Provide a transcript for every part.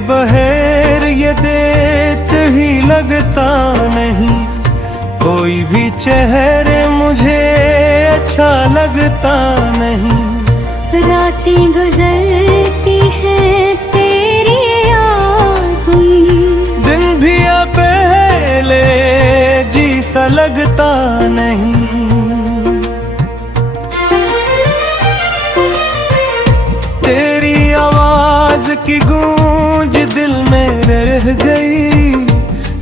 बहेर ये देत ही लगता नहीं, कोई भी चेहरे मुझे अच्छा लगता नहीं। रातें गुजरती है तेरी याद में, दिन भी अब पहले जी सा लगता नहीं। तेरी आवाज की गूंज दिल में रह गई,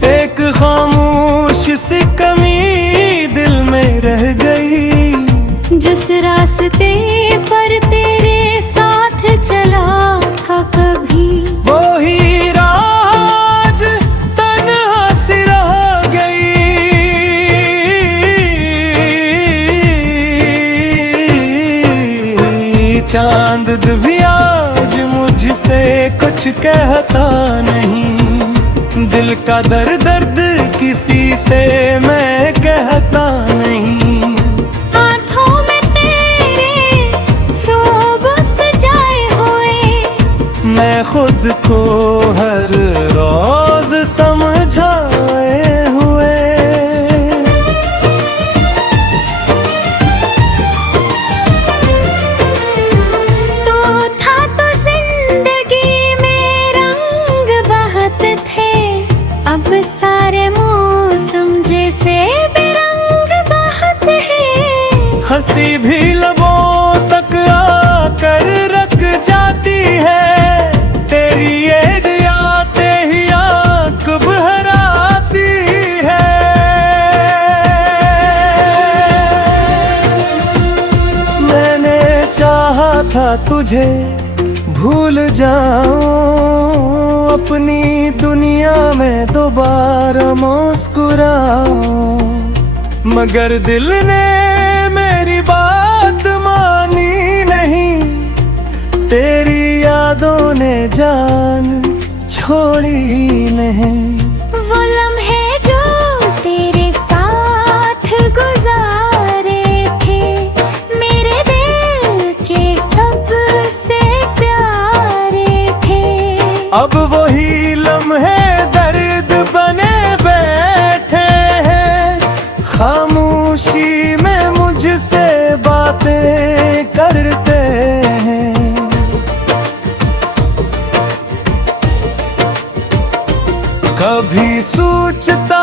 एक खामोश सी कमी दिल में रह गई। जिस रास्ते पर तेरे साथ चला था कभी, वो ही राज तन्हा सी रह गई। चांद भी आज मुझसे कुछ कहता नहीं, दिल का दर्द किसी से मैं कहता नहीं। आँखों में तेरे रोब सजाए हुए, मैं खुद को हर रोज समझाए हुए। तो था तो जिंदगी में रंग बहत थे, अब सारे मौसम जैसे बेरंग बहत है। हंसी भी लबों तक आकर रख जाती है, तेरी याद आते ही आँख भराती है। मैंने चाहा था तुझे भूल जाऊं, अपनी दुनिया में दोबारा मुस्कुराऊं, मगर दिल ने मेरी बात मानी नहीं। तेरी यादों ने जान छोड़ी ही नहीं। वो लम्हे जो तेरे साथ गुजारे थे, मेरे दिल के सबसे प्यारे थे। अब वही लम्हे दर्द बने बैठे हैं, खामोशी में मुझसे बातें करते हैं। कभी सोचता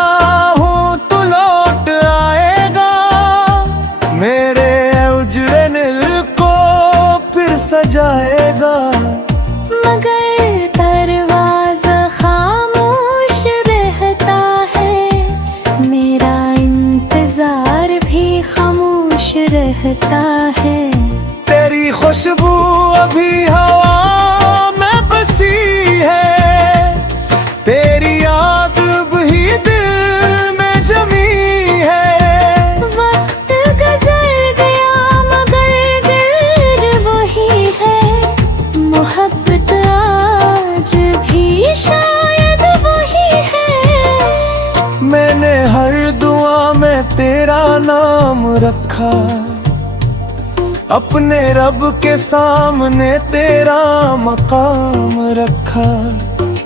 हूँ तू लौट आएगा, मेरे उजड़े दिल को फिर सजाएगा। मगर दरवाजा खामोश रहता है, मेरा इंतजार भी खामोश रहता है। तेरी खुशबू अभी हवा में बसी है, तेरी याद भी दिल में जमी है। वक्त गुजर गया मगर दिल वही है, मोहब्बत आज भी शायद वही है। मैंने हर दुआ में तेरा नाम रखा, अपने रब के सामने तेरा मकाम रखा,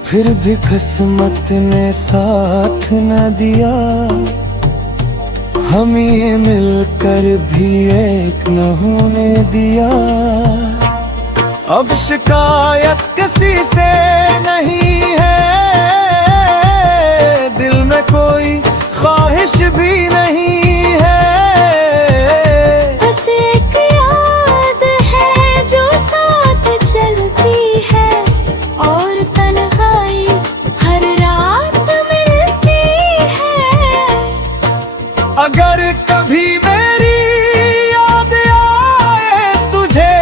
फिर भी किस्मत ने साथ न दिया। हम ये मिलकर भी एक न होने दिया। अब शिकायत किसी से नहीं है, दिल में कोई ख्वाहिश भी नहीं है। बस एक याद है जो साथ चलती है, और तन्हाई हर रात मिलती है। अगर कभी मेरी याद आए तुझे,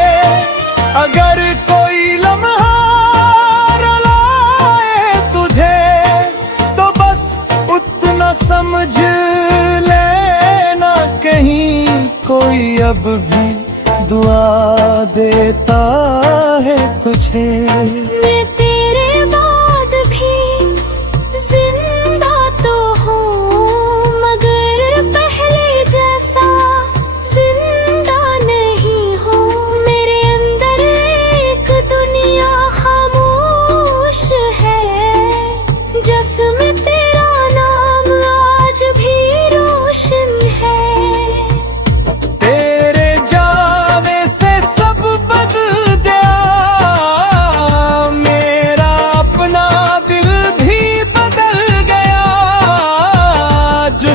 अगर कोई लम्हा रुलाए तुझे, तो बस उतना समझ लेना कहीं कोई अब भी दुआ देता है तुझे। मैं तेरे बाद भी जिंदा तो हूँ, मगर पहले जैसा जिंदा नहीं हूँ। मेरे अंदर एक दुनिया खामोश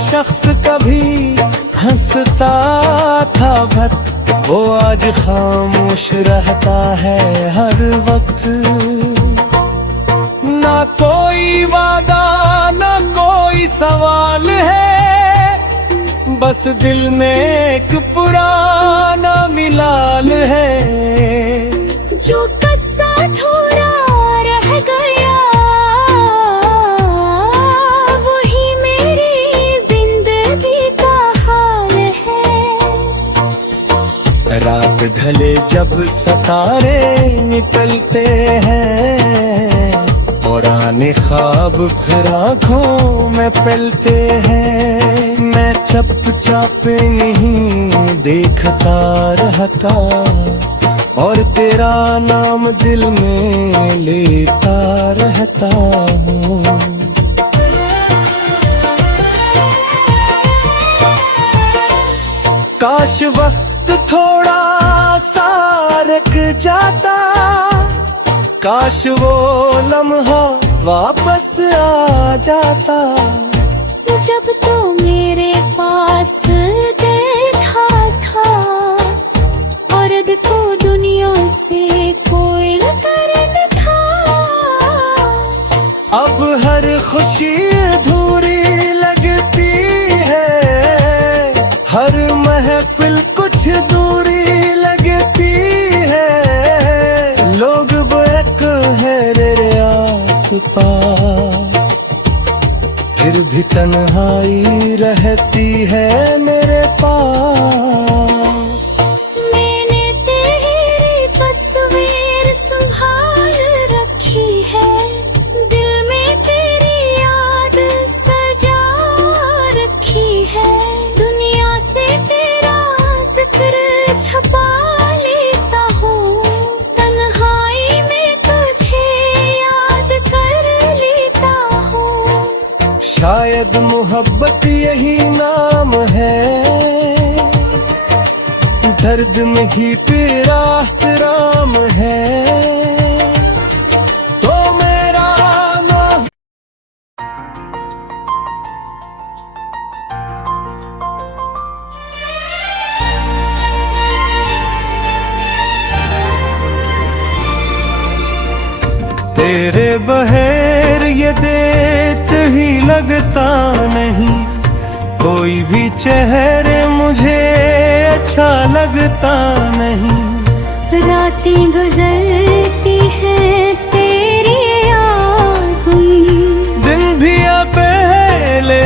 शख्स कभी हंसता था भक्त, वो आज खामोश रहता है हर वक्त। ना कोई वादा ना कोई सवाल है, बस दिल में एक पुराना मिलाल है। जो कस्सा थोड़ा रह गया, वही मेरी जिंदगी का हाल है। रात ढले जब सितारे निकलते हैं, पुराने ख्वाब फिर आँखों में पलते हैं। मैं चुपचाप नहीं देखता रहता, और तेरा नाम दिल में लेता रहता हूँ। काश वक्त थोड़ा सा रुक जाता, काश वो लम्हा वापस आ जाता। जब तो मेरे पास दिल था, और देखो दुनिया से कोई तरन था। अब हर खुशी अधूरी लगती है, हर महफिल कुछ दूरी लगती है। लोग बेक है मेरे आस पास, फिर भी तन्हाई रहती है मेरे पास। मैंने तेरी तस्वीर संभाल रखी है, दिल में तेरी याद सजा रखी है। दुनिया से तेरा जिक्र छपा लेता हूँ, तन्हाई में तुझे याद कर लेता हूँ। शायद मोहब्बत यही नाम है, दर्द में ही तेरा एहतराम है। तो मेरा नाम तेरे बहर ये देत ही लगता नहीं, कोई भी चेहरे मुझे अच्छा लगता नहीं। रातें गुजरती है तेरी याद में, दिन भी अब पहले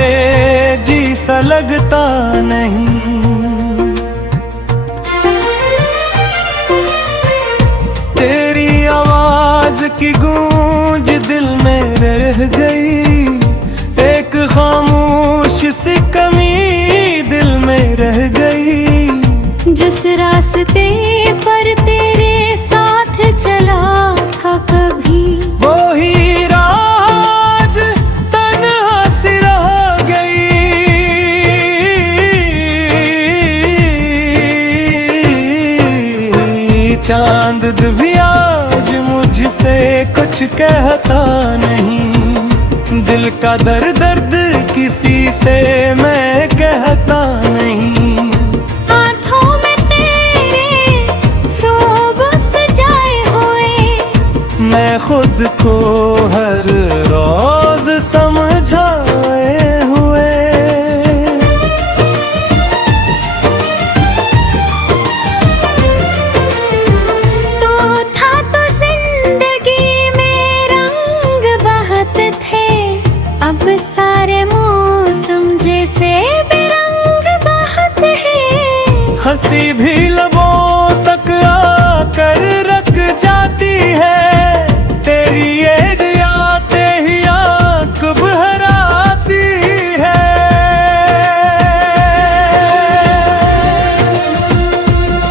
जी सा लगता नहीं। तेरी आवाज की गूंज दिल में रह गई, एक खामोश सी कमी दिल में रह गई। जिस रास्ते पर तेरे साथ चला था कभी, वो ही राज तन्हा सी रह गई। चांद भी आज मुझसे कुछ कहता नहीं, दिल का दर्द किसी से मैं कहता नहीं। आँखों में तेरे रोब सजाए हुए, मैं खुद को हर रोज समझाए हुए। तो था तो जिंदगी में रंग बहत थे, अब सारे मौसम जैसे बेरंग बहत है। हंसी भी लबों तक आकर रख जाती है, तेरी याद आते ही आँख भर आती है।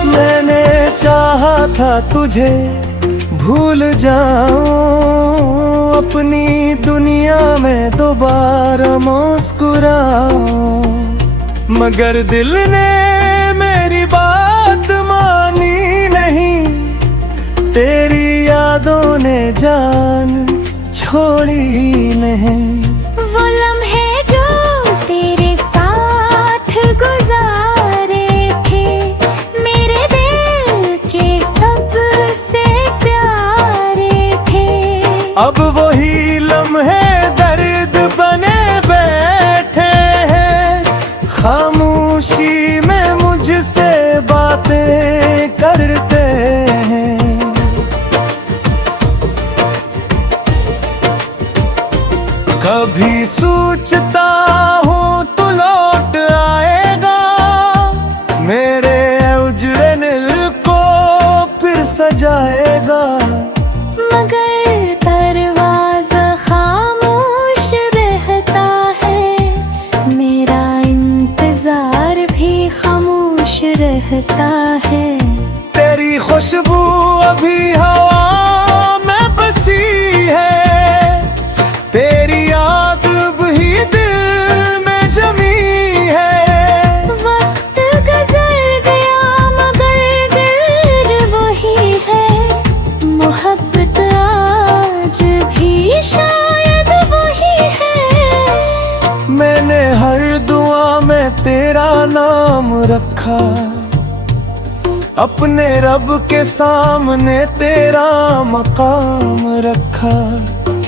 मैंने चाहा था तुझे भूल जाऊं, अपनी दुनिया में दोबारा मुस्कुराऊं, मगर दिल ने मेरी बात मानी नहीं। तेरी यादों ने जान छोड़ी नहीं। वो लम्हे जो तेरे साथ कभी सोचता हूँ तू लौट आएगा, मेरे उजड़े दिल को फिर सजाएगा। मगर दरवाजा खामोश रहता है, मेरा इंतजार भी खामोश रहता है। तेरी खुशबू अभी हवा में बसी है, तेरी याद भी दिल में जमी है। वक्त गुजर गया मगर दिल वही है, मोहब्बत आज भी शायद वही है। मैंने हर दुआ में तेरा नाम रखा, अपने रब के सामने तेरा मकाम रखा,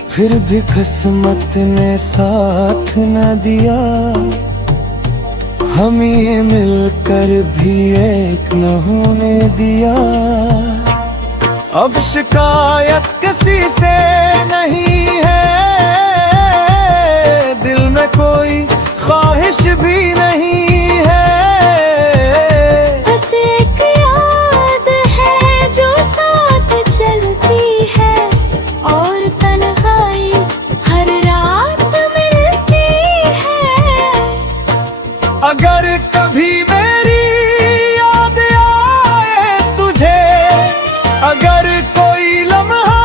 फिर भी किस्मत ने साथ न दिया। हम ये मिलकर भी एक न होने दिया। अब शिकायत किसी से नहीं है, दिल में कोई ख्वाहिश भी नहीं है। बस एक याद है जो साथ चलती है, और तन्हाई हर रात मिलती है। अगर कभी मेरी याद आए तुझे, अगर कोई लम्हा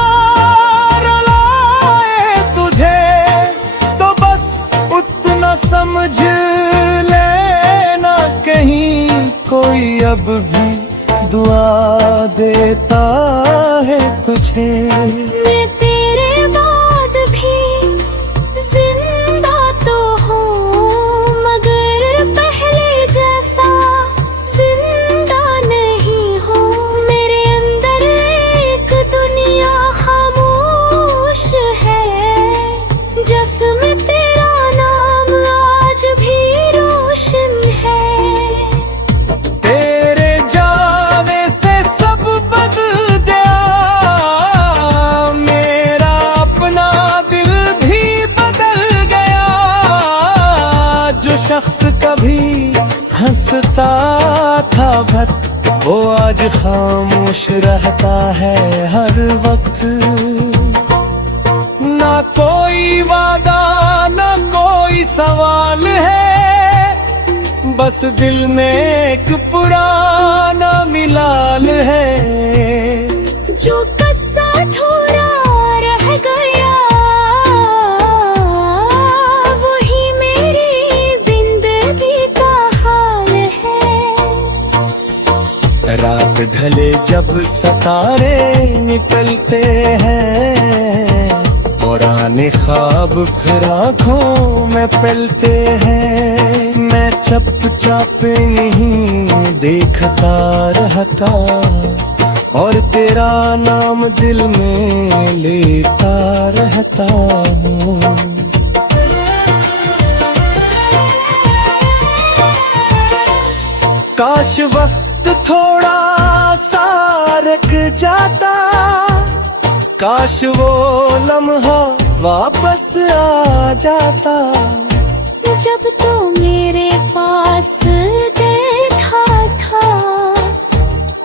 रुलाए तुझे, तो बस उतना समझ लेना कहीं कोई अब भी दुआ देता है तुझे। मैं तेरे बाद भी जिंदा तो हूँ, मगर पहले जैसा जिंदा नहीं हूँ। मेरे अंदर एक दुनिया खामोश है, जिसमें तेरा नाम आज भी रोशन है। तेरे जाने से सब बदल गया, मेरा अपना दिल भी बदल गया। जो शख्स कभी हंसता था भट, वो आज खामोश रहता है हर वक्त। ना कोई वादा ना कोई सवाल है, बस दिल में एक पुराना मिलाल है। जो कस्सा ठोरा रह गया, वही मेरी जिंदगी का हाल है। रात ढले जब सितारे निकलते हैं, पुराने ख्वाब फिर आँखों में पलते हैं। मैं चुपचाप नहीं देखता रहता, और तेरा नाम दिल में लेता रहता हूँ। काश वक्त थोड़ा सा रुक जाता, काश वो लम्हा वापस आ जाता। जब तो मेरे पास देखा था,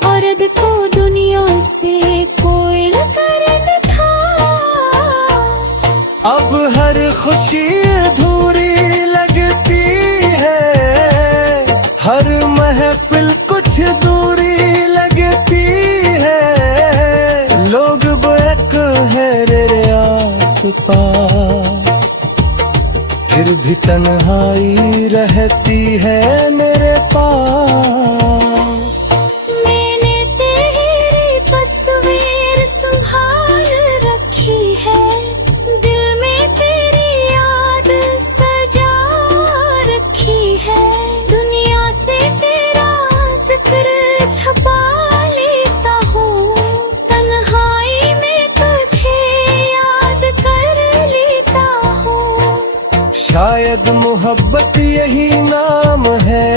और देखो दुनिया से कोई तरन था। अब हर खुशी अधूरी लगती है, हर महफिल कुछ दूरी लगती है। लोग बेक है रे आस पास, फिर भी तन्हाई रहती है मेरे पास। मैंने तेरी तस्वीर संभाल रखी है, दिल में तेरी याद सजा रखी है। दुनिया से तेरा जिक्र छपा लेता हूँ, तन्हाई में तुझे याद कर लेता हूँ। शायद मोहब्बत यही नाम है,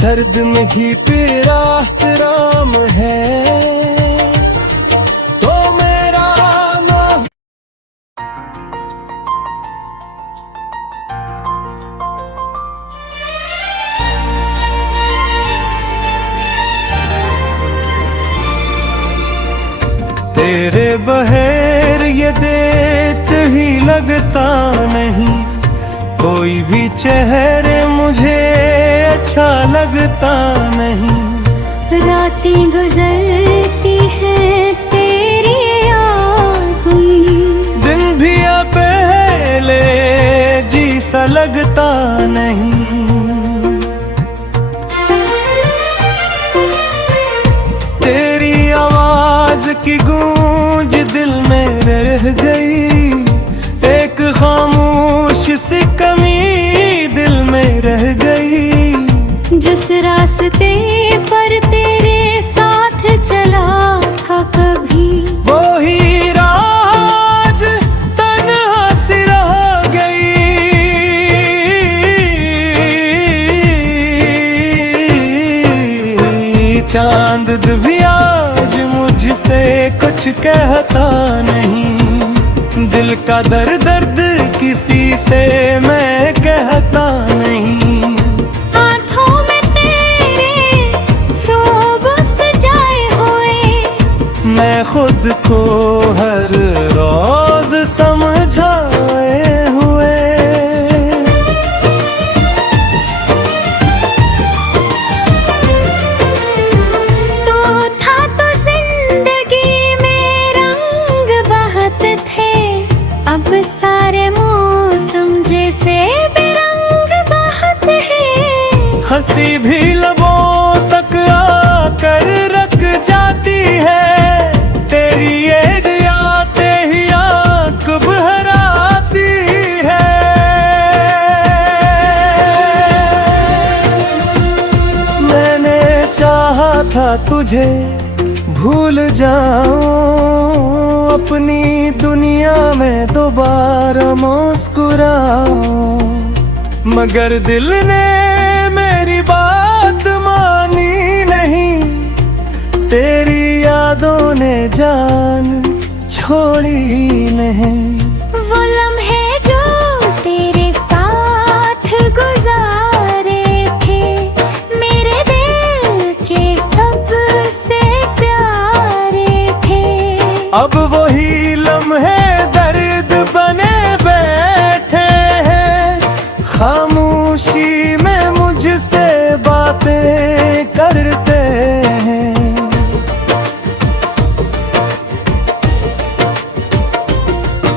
दर्द में ही तेरा राम है। तो मेरा नाम बहेर ये देत ही लगता नहीं, कोई भी चेहरे मुझे अच्छा लगता नहीं। रातें गुजरती है तेरी याद में, दिन भी अब पहले जी सा लगता नहीं। तेरी आवाज की गूंज दिल में रह गई, एक खामोश सी कमी दिल में रह गई। जिस रास्ते पर तेरे साथ चला था कभी, वो ही राज तन्हा सी रह गई। चांद भी आज मुझसे कुछ कहता नहीं, दिल का दर्द किसी से मैं कहता नहीं। आँखों में तेरे रोब सजाए हुए, मैं खुद को हर रोज समझाए हुए। तो था तो जिंदगी में रंग बहत थे, अब सारे मौसम जैसे बेरंग बहत है। हंसी भी लबों तक आकर रख जाती है, तेरी याद आते ही आँख भराती है। मैंने चाहा था तुझे भूल जाऊं, अपनी दुनिया में दोबारा मुस्कुराऊं, मगर दिल ने मेरी बात मानी नहीं, तेरी यादों ने जान छोड़ी ही नहीं। वो लम्हे जो तेरे साथ गुजारे थे, मेरे दिल के सबसे प्यारे थे। अब वही लम्हे दर्द बने बैठे हैं, खामोशी में मुझसे बातें करते हैं।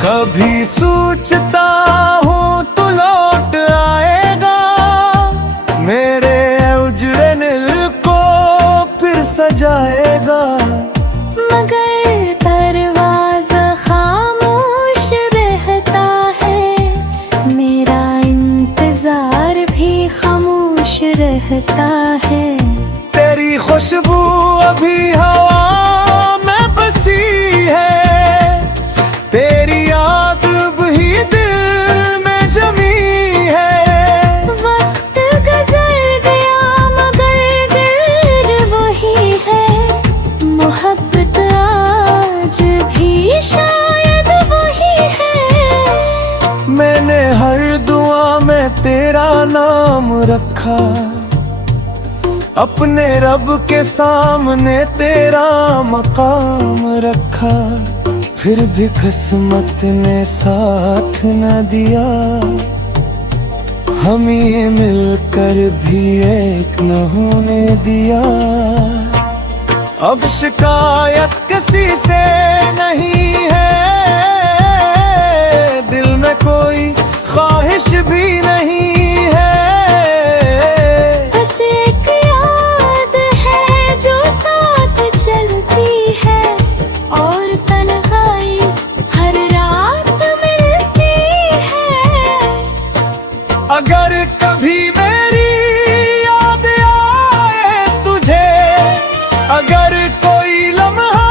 कभी सोचता हूँ तू लौट आएगा, मेरे उजड़े दिल को फिर सजाएगा। मगर दरवाजा खामोश रहता है, मेरा इंतजार भी खामोश रहता है। तेरी खुशबू अभी हवा में बसी है, तेरी याद भी दिल में जमी है। वक्त गुजर गया मगर दिल वही है, मोहब्बत आज भी शायद वही है। मैंने हर दुआ में तेरा नाम रखा, अपने रब के सामने तेरा मकाम रखा, फिर भी किस्मत ने साथ न दिया, हमें मिलकर भी एक न होने दिया। अब शिकायत किसी से नहीं है, दिल में कोई ख्वाहिश भी नहीं है। बस एक याद है जो साथ चलती है, और तन्हाई हर रात मिलती है। अगर कभी मेरी याद आए तुझे, अगर कोई लम्हा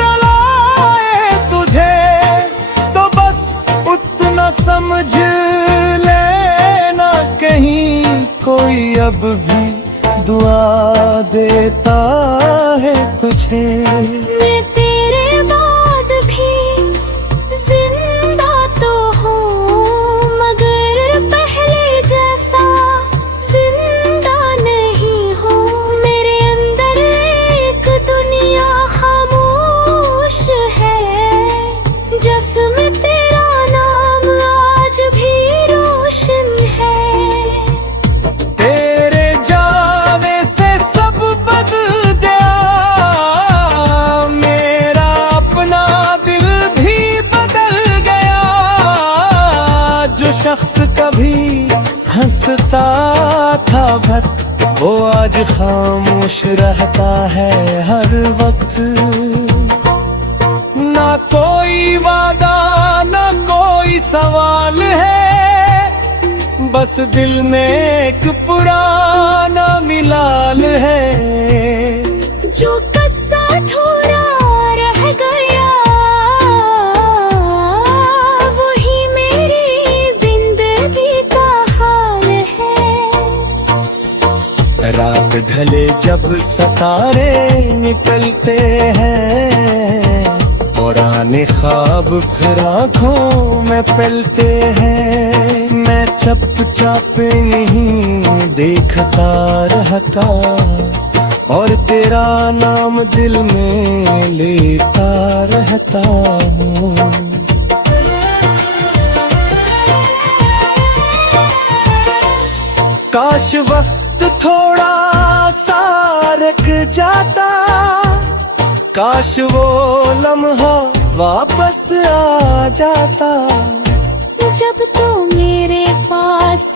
रुलाए तुझे, तो बस उतना समझ लेना कहीं कोई अब भी दुआ देता है तुझे। मैं तेरे बाद भी जिंदा तो हूँ, मगर पहले जैसा जिंदा नहीं हूँ। मेरे अंदर एक दुनिया खामोश है। में तेरा नाम आज भी रोशन है। तेरे जाने से सब बदल गया, मेरा अपना दिल भी बदल गया। जो शख्स कभी हंसता था भक्त, वो आज खामोश रहता है हर वक्त। ना कोई वादा ना कोई सवाल है, बस दिल में एक पुराना मिलाल है। जो कस्सा थोड़ा रह गया, वही मेरी जिंदगी का हाल है। रात ढले जब सितारे निकलते हैं, पुराने ख्वाब फिर आँखों में पलते हैं। मैं चुपचाप नहीं देखता रहता, और तेरा नाम दिल में लेता रहता हूँ। काश वक्त थोड़ा सा रुक जाता, काश वो लम्हा वापस आ जाता। जब तो मेरे पास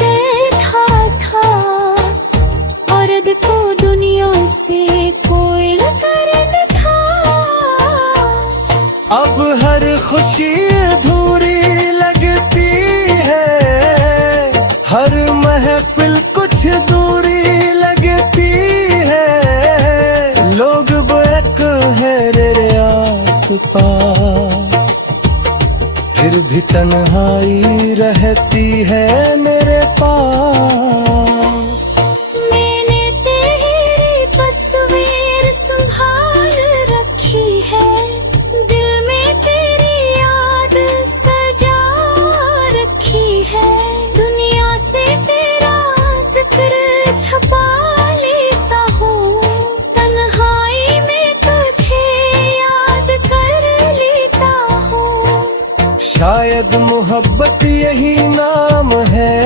बैठा था, और देखो दुनिया से कोई तरन था। अब हर खुशी अधूरी लगती है, हर महफिल कुछ दूरी लगती है। लोग बेक है रे आस पास, फिर भी तन्हाई रहती है मेरे पास। मैंने तेरी तस्वीर संभाल रखी है, दिल में तेरी याद सजा रखी है। दुनिया से तेरा जिक्र छपा लेता हूँ, तन्हाई में तुझे याद कर लेता हूँ। शायद मोहब्बत यही नाम है,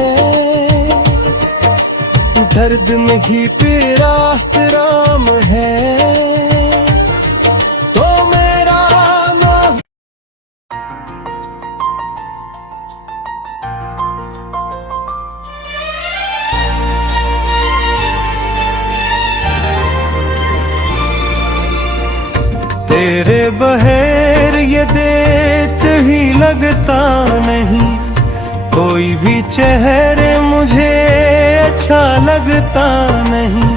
दर्द में ही तेरा एहतराम है। तो मेरा नाम तेरे बहर ये देत ही लगता नहीं, कोई भी चेहरे मुझे अच्छा लगता नहीं।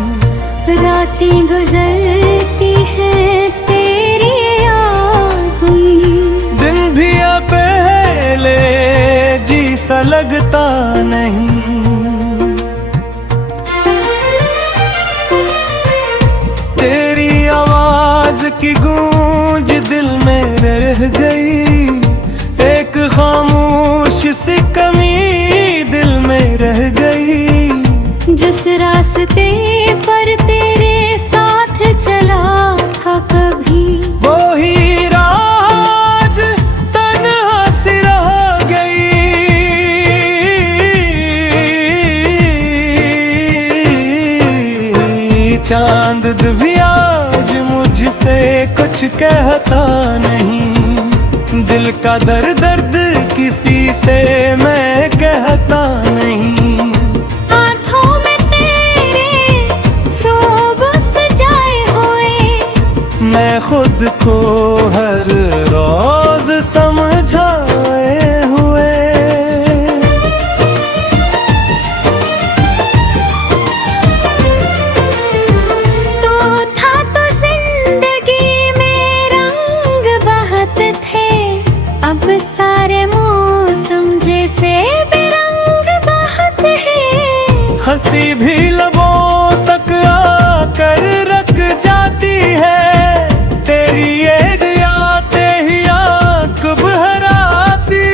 रातें गुजरती है तेरी याद में, दिन भी आ पहले जी सा लगता नहीं। तेरी आवाज की गूंज दिल में रह गई, एक खामोश सी कमी दिल में रह गई। जिस रास्ते पर तेरे साथ चला था कभी, वो ही राज तन्हा सी रह गई। चांद भी आज मुझसे कुछ कहता नहीं, दिल का दर्द किसी से मैं कहता नहीं। आँखों में तेरे रोब सजाए हुए, मैं खुद को हर रोज समझाए हुए। तो था तो जिंदगी में रंग बहत थे, अब सारे मौसम जैसे बेरंग बहत है। हंसी भी लबों तक आकर रख जाती है, तेरी याद आते ही आँख भराती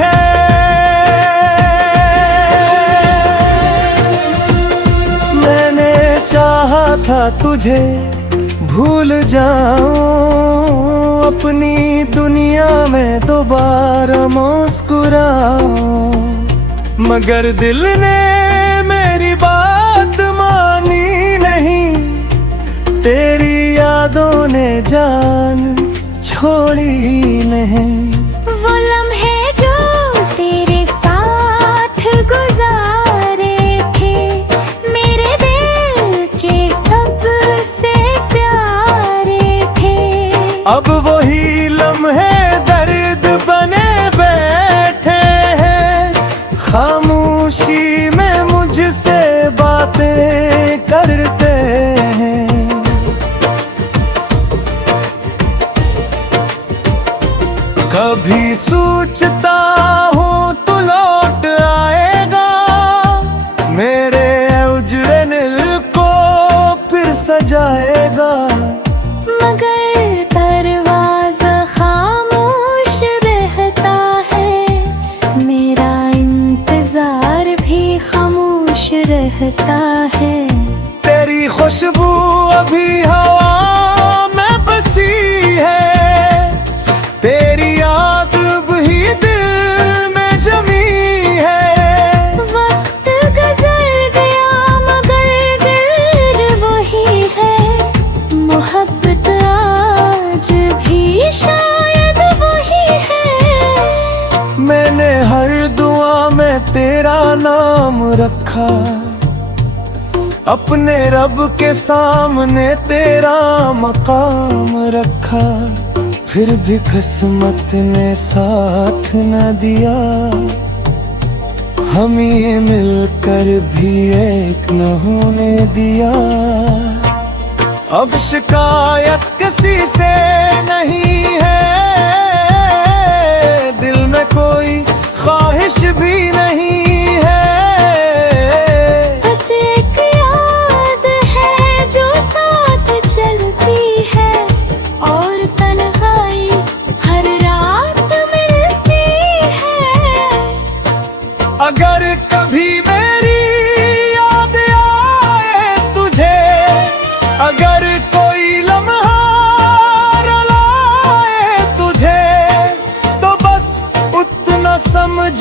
है। मैंने चाहा था तुझे भूल जाऊं, अपनी दुनिया में दोबारा मुस्कुराऊं, मगर दिल ने मेरी बात मानी नहीं। तेरी यादों ने जान छोड़ी नहीं। वो लम्हे जो तेरे साथ गुजारे थे, मेरे दिल के सबसे प्यारे थे। अब वही लम्हे दर्द बने बैठे हैं, खामोशी में मुझसे बातें करते हैं। कभी सोचता हूँ तू लौट आएगा, मेरे उजड़े दिल को फिर सजाएगा। मगर दरवाजा खामोश रहता है, मेरा इंतजार भी खामोश रहता है। तेरी खुशबू अभी हवा में बसी है, तेरी याद भी दिल में जमी है। वक्त गुजर गया मगर दिल वही है, मोहब्बत आज भी शायद वही है। मैंने हर दुआ में तेरा नाम रखा, अपने रब के सामने तेरा मकाम रखा। फिर भी किस्मत ने साथ न दिया, हम ये मिलकर भी एक न होने दिया। अब शिकायत किसी से नहीं है, दिल में कोई ख्वाहिश भी नहीं है। बस एक याद है जो साथ चलती है, और तन्हाई हर रात मिलती है। अगर कभी मेरी याद आए तुझे, अगर कोई लम्हा रुलाए तुझे, तो बस उतना समझ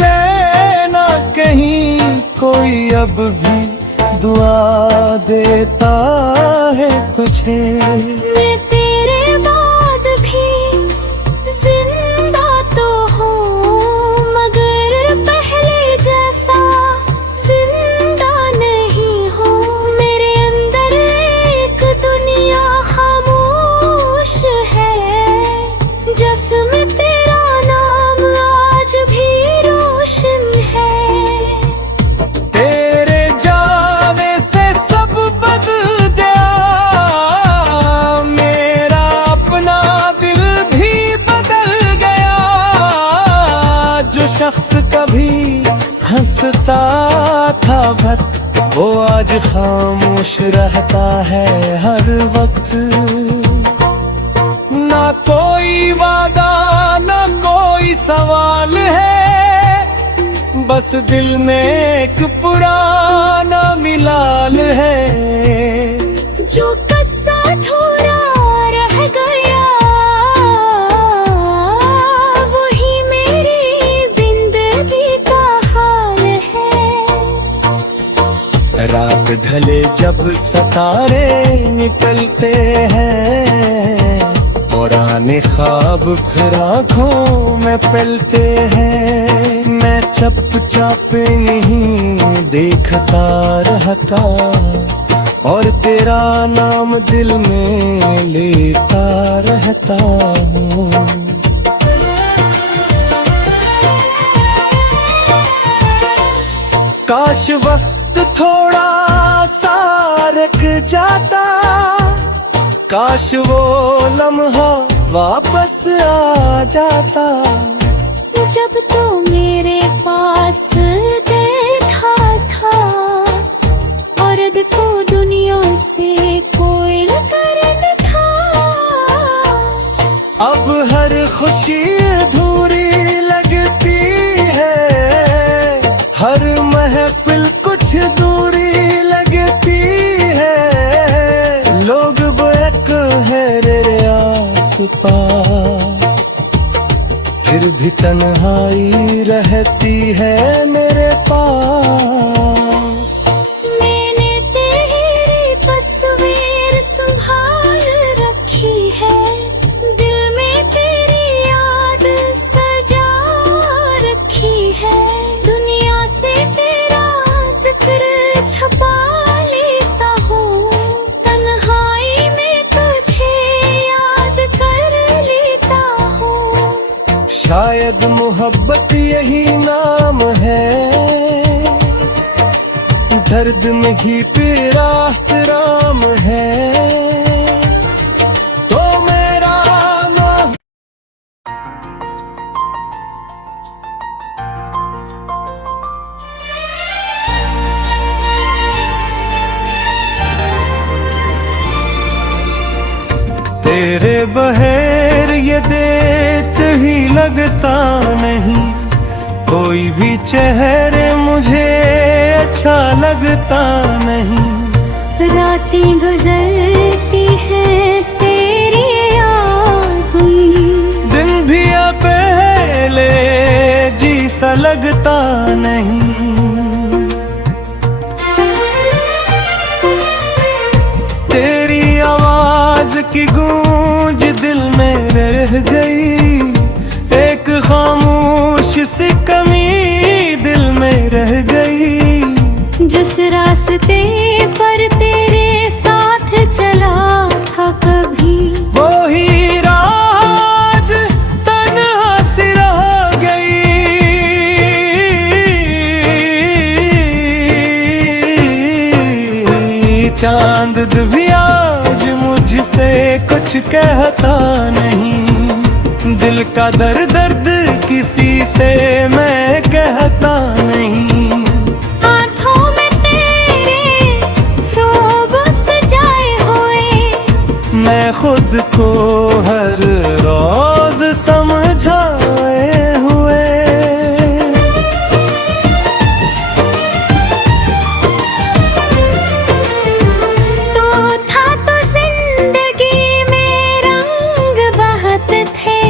लेना कहीं कोई अब भी दुआ देता है तुझे। मैं तेरे बाद भी जिंदा तो हूँ, मगर पहले जैसा जिंदा नहीं हूँ। मेरे अंदर एक दुनिया खामोश है, जिसमें तेरा नाम आज भी रोशन है। तेरे जाने से सब बदल गया, मेरा अपना दिल भी बदल गया। जो शख्स कभी हंसता था भट, वो आज खामोश रहता है हर वक्त। ना कोई वादा ना कोई सवाल है, बस दिल में एक पुराना मिलाल है। जो कस्सा थोड़ा रह गया, वही मेरी जिंदगी का हाल है। रात ढले जब सितारे निकलते हैं, पुराने ख्वाब फिर आँखों में पलते हैं। मैं चुपचाप नहीं देखता रहता, और तेरा नाम दिल में लेता रहता हूँ। काश वक्त थोड़ा सा रुक जाता, काश वो लम्हा वापस आ जाता। जब तो मेरे पास बैठा था, और देखो दुनिया से कोई करन था। अब हर खुशी अधूरी लगती है, हर महफिल कुछ दूरी लगती है। लोग बेक है रे आस पास, फिर भी तन्हाई रहती है मेरे पास। मैंने तेरी तस्वीर संभाल रखी है, दिल में तेरी याद सजा रखी है। दुनिया से तेरा जिक्र छपा लेता हूँ, तन्हाई में तुझे याद कर लेता हूँ। शायद मोहब्बत यही नाम है, दर्द में ही तेरा एहतराम है। तो मेरा नाम तेरे बहर ये देत ही लगता नहीं, कोई भी चेहरे मुझे अच्छा लगता नहीं। रातें गुजरती है तेरी याद में, दिन भी अब पहले जी सा लगता नहीं। तेरी आवाज की गूंज दिल में रह गई, एक खामोश सी कमी दिल में रह गई। जिस रास्ते पर तेरे साथ चला था कभी, वो ही राज तन्हा सी रह गई। चांद भी आज मुझसे कुछ कहता नहीं, दिल का दर्द किसी से मैं कहता नहीं। आँखों में तेरे रोब सजाए हुए, मैं खुद को हर रोज समझाए हुए। तो था तो जिंदगी में रंग बहत थे,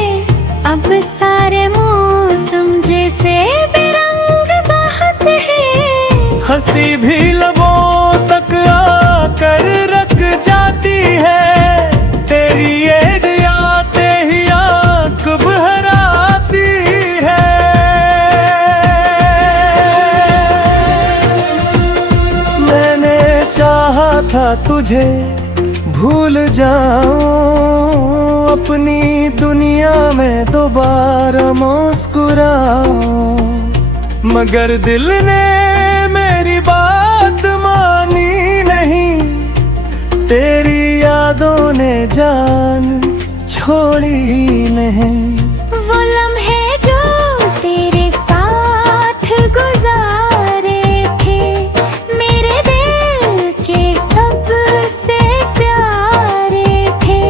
अब सारे मौसम जैसे बेरंग बहत है। हंसी भी लबों तक आकर रख जाती है, तेरी याद आते ही आँख भर आती है। मैंने चाहा था तुझे भूल जाऊं, अपनी दुनिया में दोबारा मुस्कुराऊं, मगर दिल ने मेरी बात मानी नहीं। तेरी यादों ने जान छोड़ी नहीं। वो लम्हे जो तेरे साथ गुजारे थे, मेरे दिल के सबसे प्यारे थे।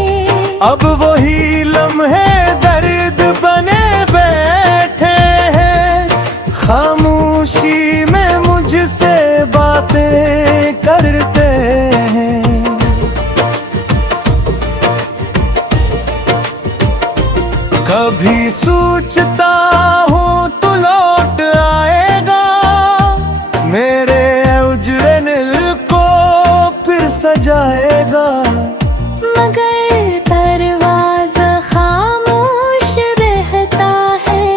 अब वही लम्हे दर्द बने बैठे हैं, खामोशी में मुझसे बातें करते हैं। कभी सोचता हूँ तू लौट आएगा, मेरे उजड़े दिल को फिर सजाएगा। मगर दरवाजा खामोश रहता है,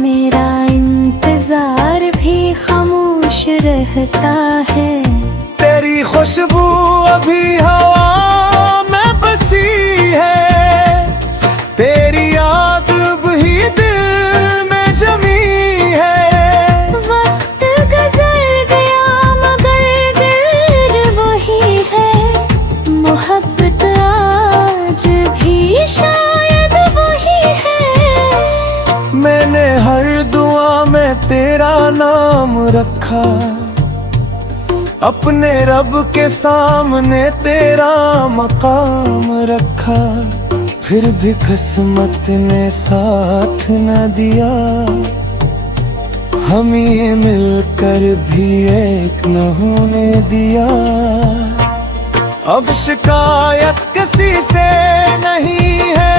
मेरा इंतजार भी खामोश रहता है। तेरी खुशबू अभी हवा में बसी है, तेरी याद भी दिल में जमी है। वक्त गुजर गया मगर दिल वही है, मोहब्बत आज भी शायद वही है। मैंने हर दुआ में तेरा नाम रखा, अपने रब के सामने तेरा मकाम रखा, फिर भी किस्मत ने साथ न दिया। हम ये मिलकर भी एक न होने दिया। अब शिकायत किसी से नहीं है,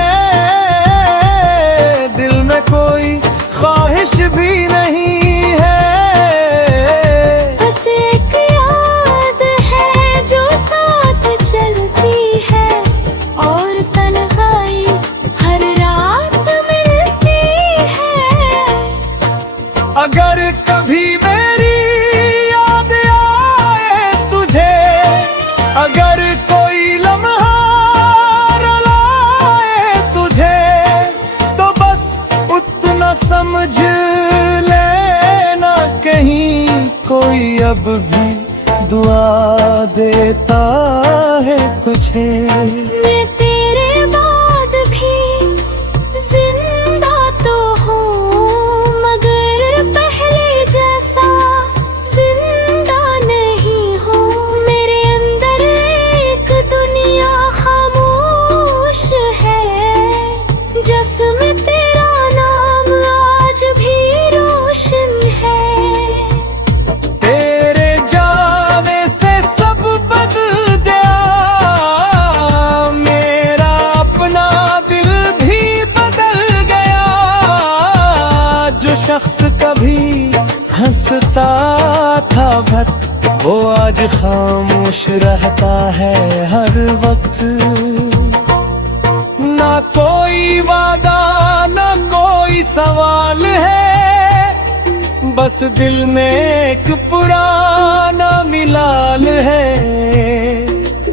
दिल में कोई ख्वाहिश भी नहीं है। बस एक याद है जो साथ चलती है, और तन्हाई हर रात मिलती है। अगर कभी मेरी याद आए तुझे, अगर कोई लम्हा रुलाए तुझे, तो बस उतना समझ लेना कहीं कोई अब भी दुआ देता है तुझे। मैं तेरे बाद भी जिंदा तो हूँ, मगर पहले जैसा जिंदा नहीं हूँ। मेरे अंदर एक दुनिया खामोश है, जिसमें तेरा नाम आज भी रोशन है। तेरे जाने से सब बदल गया, मेरा अपना दिल भी बदल गया। जो शख्स कभी हंसता था भक्त, वो आज खामोश रहता है हर वक्त। ना कोई वादा ना कोई सवाल है, बस दिल में एक पुराना मिलाल है।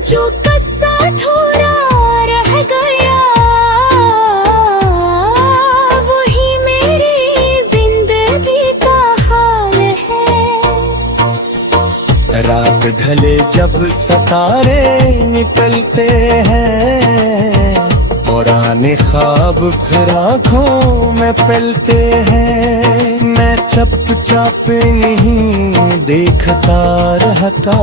जो कस्सा ठोरा रह गया, वही मेरी जिंदगी का हाल है। रात ढले जब सितारे निकलते हैं, पुराने ख्वाब फिर आँखों में पलते हैं। मैं चुपचाप नहीं देखता रहता,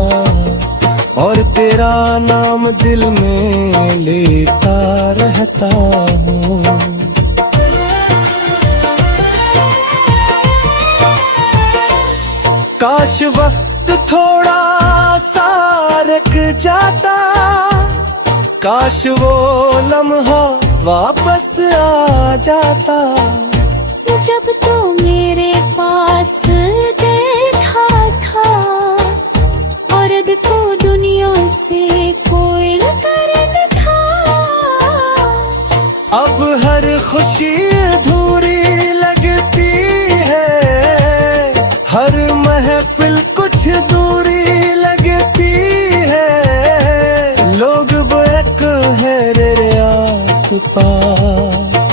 और तेरा नाम दिल में लेता रहता हूँ। काश वक्त थोड़ा सा रुक जाता, काश वो लम्हा वापस आ जाता। जब तो मेरे पास बैठा था, और अब तो दुनिया से कोई तरन था। अब हर खुशी अधूरी लगती है, हर महफिल कुछ दूरी लगती है। लोग बेक है रे आस पास,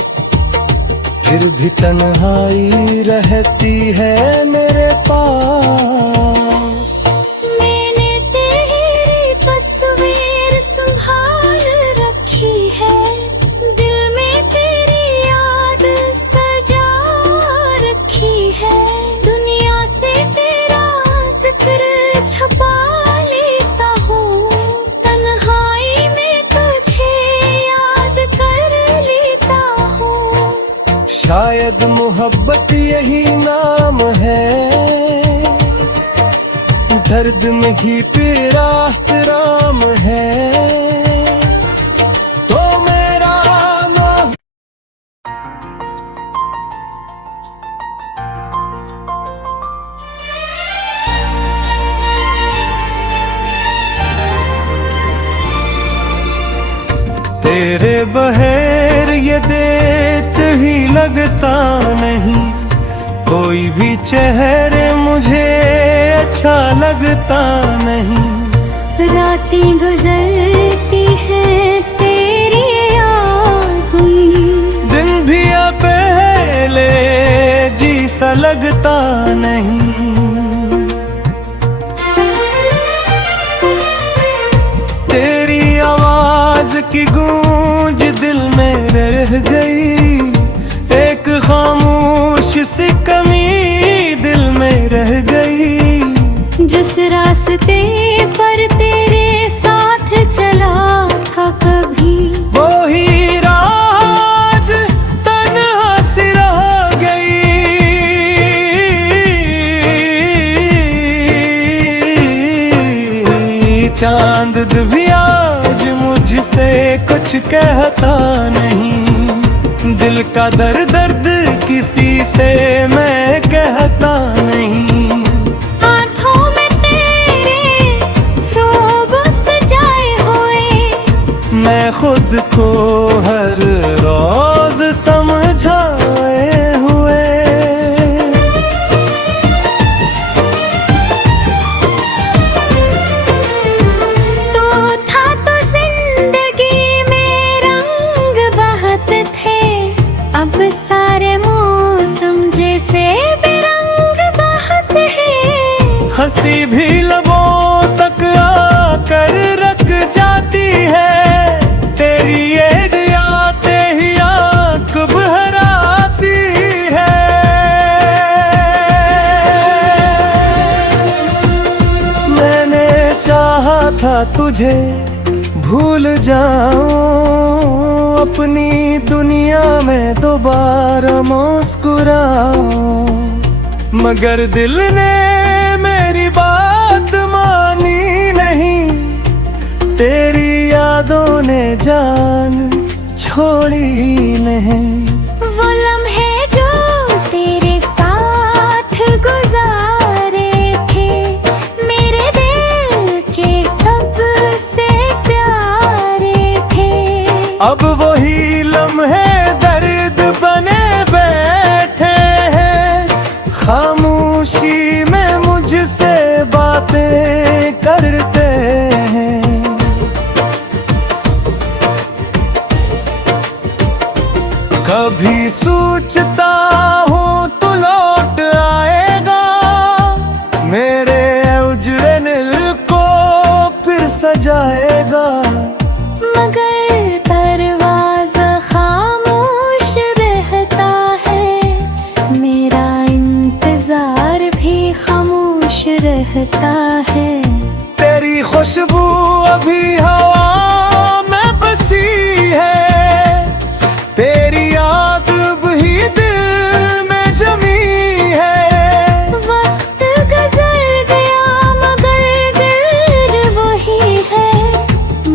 फिर भी तन्हाई रहती है मेरे पास। मैंने तेरी तस्वीर संभाल रखी है, दिल में तेरी याद सजा रखी है। दुनिया से तेरा जिक्र छुपा लेता हूँ, तन्हाई में तुझे याद कर लेता हूँ। शायद मोहब्बत यही नाम है, दर्द में ही तेरा राम है। तो मेरा मोह तेरे बहर ये देत ही लगता नहीं, कोई भी चेहरे मुझे अच्छा लगता नहीं। रातें गुजरती है तेरी याद में, दिन भी अब पहले जी सा लगता नहीं। तेरी आवाज की गूंज दिल में रह गई, एक खामोश सी कमी दिल में रह गई। जिस रास्ते पर तेरे साथ चला था कभी, वो ही राज तन्हा सी रह गई। चांद भी आज मुझ मुझसे कुछ कहता नहीं, दिल का दर्द किसी से मैं कहता नहीं। आँखों में तेरे रोब सजाए हुए, मैं खुद को हर रोज समझाए हुए। तो था तो जिंदगी में रंग बहत थे, अब सारे मौसम जैसे बेरंग बहत है। हंसी भी लबों तक आकर रख जाती है, तेरी याद आते ही आँख भराती है। मैंने चाहा था तुझे भूल जाऊं, अपनी दुनिया में दोबारा मुस्कुराऊं, मगर दिल ने मेरी बात मानी नहीं, तेरी यादों ने जान छोड़ी ही नहीं। वो लम्हे जो तेरे साथ गुजारे थे, मेरे दिल के सबसे प्यारे थे। अब वही लम्हे दर्द बने बैठे हैं, खामोशी में मुझसे बातें करते हैं। कभी सोचता हूँ तू लौट आएगा, मेरे उजड़े दिल को फिर सजाएगा। मगर दरवाजा खामोश रहता है, मेरा इंतजार भी खामोश रहता है। तेरी खुशबू अभी हवा में बसी है, तेरी याद भी दिल में जमी है। वक्त गुजर गया मगर दिल वही है,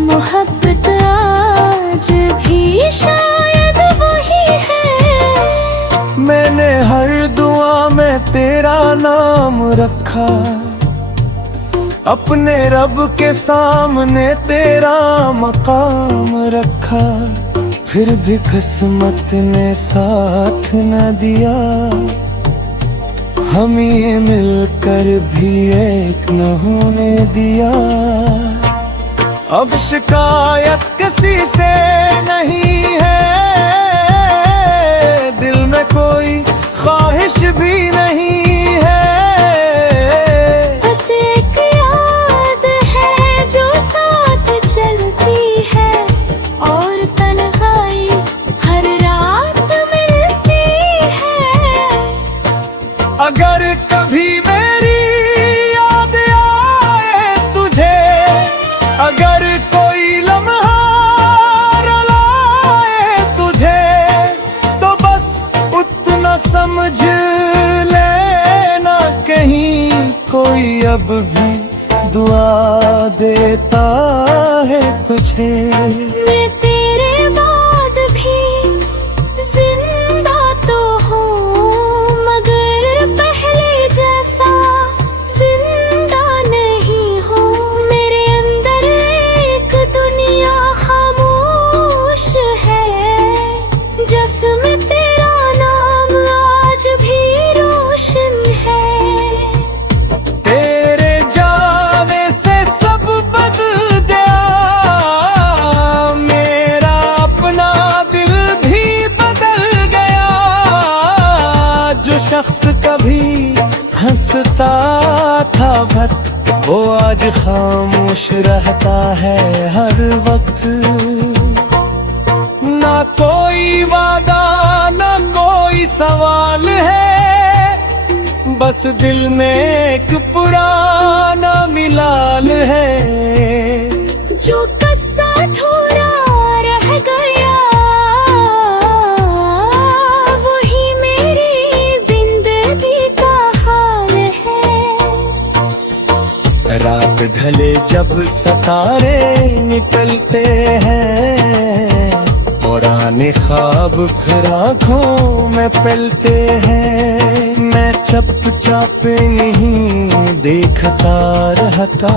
मोहब्बत आज भी शायद वही है। मैंने हर दुआ में तेरा नाम रखा, अपने रब के सामने तेरा मकाम रखा, फिर भी किस्मत ने साथ न दिया, हमें मिलकर भी एक न होने दिया। अब शिकायत किसी से नहीं है, दिल में कोई ख्वाहिश भी नहीं है। बस एक याद है जो साथ चलती है, और तन्हाई हर रात मिलती है। अगर कभी मेरी याद आए तुझे, अगर कोई लम्हा रुलाए तुझे, तो बस उतना समझ लेना कहीं कोई अब भी दुआ देता है तुझे। मैं तेरे बाद भी जिंदा तो हूँ, मगर पहले जैसा जिंदा नहीं हूँ। मेरे अंदर एक दुनिया खामोश है, जिसमें तेरा नाम आज भी रोशन है। तेरे जाने से सब बदल गया, मेरा अपना दिल भी बदल गया। जो शख्स कभी हंसता था भक्त, वो आज खामोश रहता है हर वक्त। ना कोई वादा ना कोई सवाल है, बस दिल में एक पुराना मिलाल है। जो कस्सा ठोरा रह गया, वही मेरी जिंदगी का हाल है। रात ढले जब सितारे निकल चलते हैं, पुराने ख्वाब फिर आंखों में पलते हैं। मैं चुपचाप नहीं देखता रहता,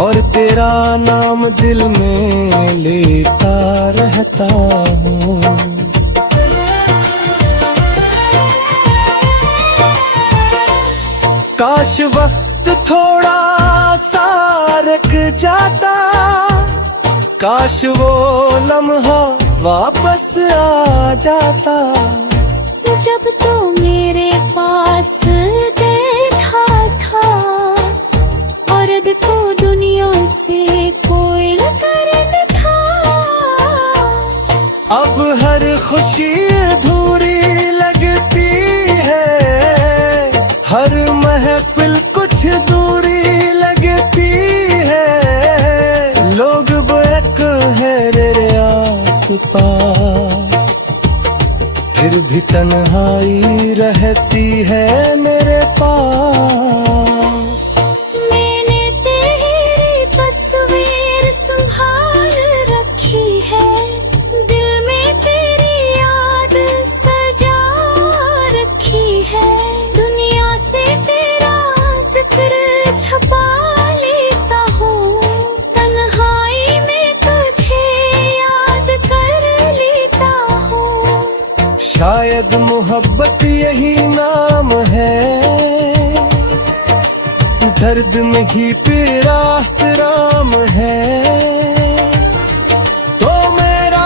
और तेरा नाम दिल में लेता रहता हूँ। काश वक्त थोड़ा सा रुक जाता, काश वो लम्हा वापस आ जाता। जब तो मेरे पास बैठा था, और देखो दुनिया से कोई तरन था। अब हर खुशी अधूरी लगती है, हर महफिल कुछ दूरी लगती है। लोग बेक है मेरे आस पास, फिर भी तन्हाई रहती है मेरे पास। मैंने तेरी तस्वीर संभाल रखी है, दिल में तेरी याद सजा रखी है। दुनिया से तेरा जिक्र छुपा लेता हूँ, तन्हाई में तुझे याद कर लेता हूँ। शायद मोहब्बत यही नाम है, दर्द में ही पीरा राम है। तो मेरा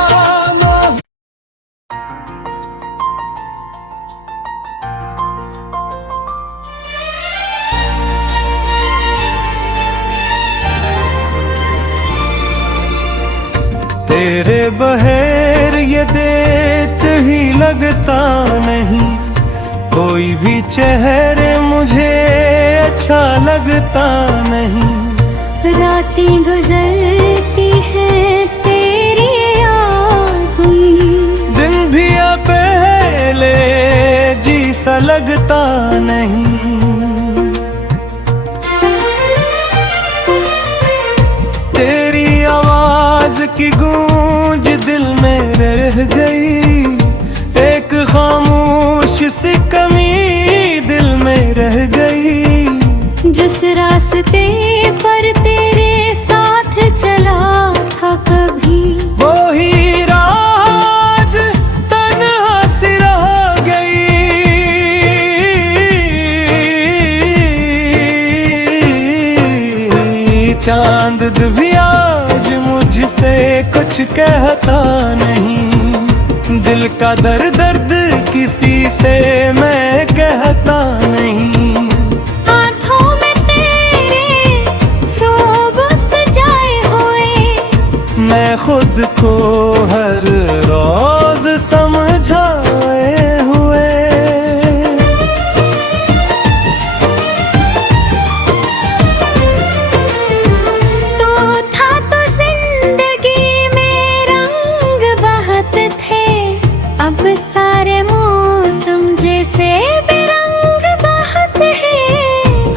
तेरे बहेर ये देत ही लगता नहीं, कोई भी चेहरे मुझे अच्छा लगता नहीं। रातें गुजरती है तेरी याद में, दिन भी अब पहले जी सा लगता नहीं। तेरी आवाज की गूंज दिल में रह गई, एक खामोश सी कमी दिल में रह गई। जिस रास्ते पर तेरे साथ चला था कभी, वो ही राज तन्हा सी रह गई। चांद भी आज मुझसे कुछ कहता नहीं, दिल का दर्द किसी से मैं कहता नहीं। आँखों में तेरे रोब सजाए हुए, मैं खुद को हर रोज समझाए हुए। तो था तो जिंदगी में रंग बहत थे, अब सारे मौसम जैसे बेरंग बहत है।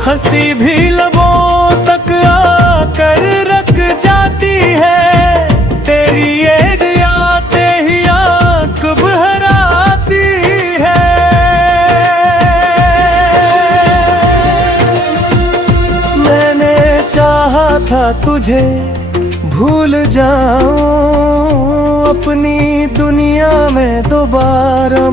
हंसी भी लबों तक आकर रख जाती है, तेरी याद आते ही आँख भराती है। मैंने चाहा था तुझे भूल जाऊं, अपनी दुनिया में दोबारा